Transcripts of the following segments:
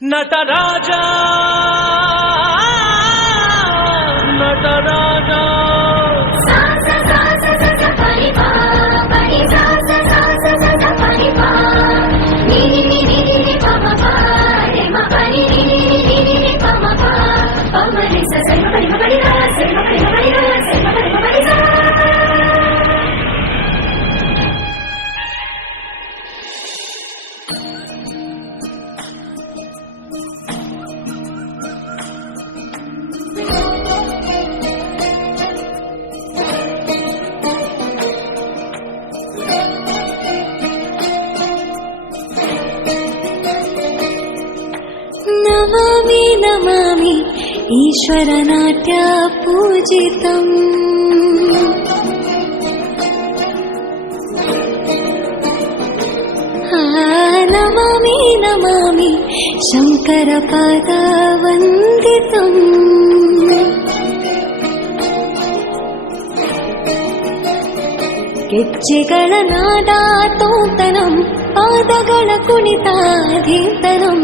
నటరాజా నటరాజా नमामि नमामि ईश्वरनाट्य पूजितम् नमामि नमामि शङ्करपादवन्दितम् ಗೆಜ್ಜೆಗಳ ನಾದ ತೋಂತನಂ ಪಾದಗಳ ಕುಣಿತಾಧೀತನಂ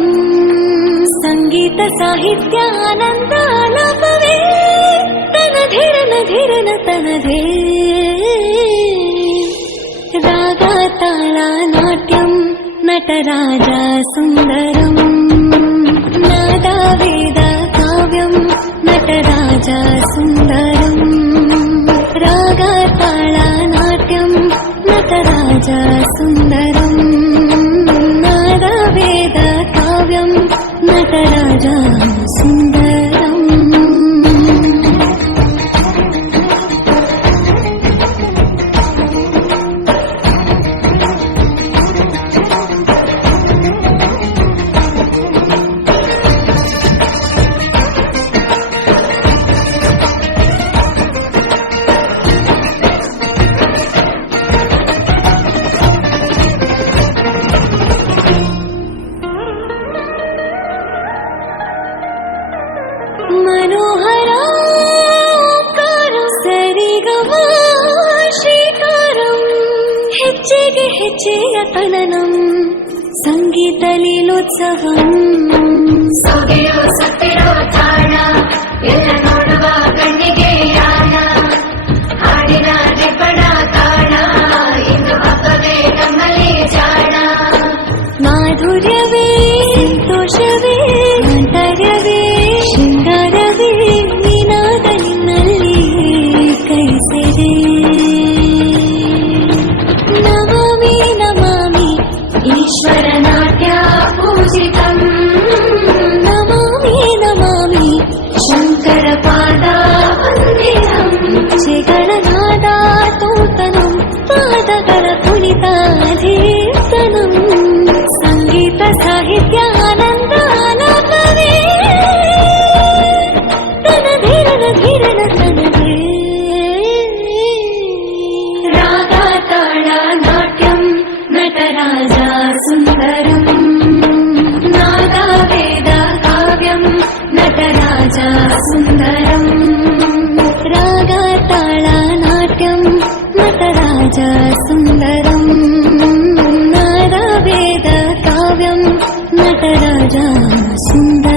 ಸಂಗೀತ ಸಾಹಿತ್ಯ ಆನಂದ ಆಲಾಪವೇ ತನಧೀರನ ಧೀರನ ತನಧೇ ರಾಗ ತಾಳ ನಾಟ್ಯಂ ನಟರಾಜ ಸುಂದರಂ ನಾದ ವೇದ ಕಾವ್ಯಂ ನಟರಾಜ ಸುಂದರಂ ರಾಗ ತಾಳ ನಾಟ್ಯಂ ನಟರಾಜ ಸುಂದರಂ ನಾದ ವೇದ ಕಾವ್ಯಂ ನಟರಾಜ ಸುಂದರಂ मनोहराकारं सरिगमा ಶ್ರೀಕಾರಂ ಹೆಜ್ಜೆಗೆ ಹೆಜ್ಜೆಯ ತನನಂ ಸಂಗೀತ ಲೀಲೋತ್ಸವಂ ಸೊಗೆಯೋ ಸತ್ತಿರೋ ತಾಣ ಎಲ್ಲ ನೋಡುವ ಕಣ್ಣಿಗೆ ಯಾನ ಹಾಡಿನ ನೆಪಡ ತಾಣ ಇನ್ನು ಹಬ್ಬವೇ ನಮ್ಮಲ್ಲಿ ಜಾಣ ಮಾಧುರ್ಯವೇ ಸಂತೋಷವೇ ಆಂತರ್ಯವೇ ಶೃಂಗಾರವೇ ನೀನಾದ ನಿನ್ನಲ್ಲಿ ಕೈಸೆದೆ ನಮಾಮಿ ನಮಾಮಿ ಈಶ್ವರ ನಾಟ್ಯ ಪೂಜಿತಂ ನಮಾಮಿ ನಮಾಮಿ ಶಂಕರ ಪಾದ ವಂದಿತಂ ಗೆಜ್ಜೆಗಳ ನಾದ ತೋಂತನಂ ಪಾದಗಳ ಕುಣಿತಾಧೀತನಂ ಸಂಗೀತ ಸಾಹಿತ್ಯ ಆನಂದ ಆಲಾಪವೇ ತನಧೀರನ ಧೀರನ ತನಧೇ ರಾಗ ತಾಳ ನಾಟ್ಯಂ ನಟರಾಜ ಸುಂದರಂ ನಾದ ವೇದ ಕಾವ್ಯಂ ನಟರಾಜ ಸುಂದರಂ ರಾಗ ತಾಳ ನಾಟ್ಯಂ ನಟರಾಜ ಸುಂದರಂ ನಾದ ವೇದ ಕಾವ್ಯಂ ನಟರಾಜ ಸುಂದರಂ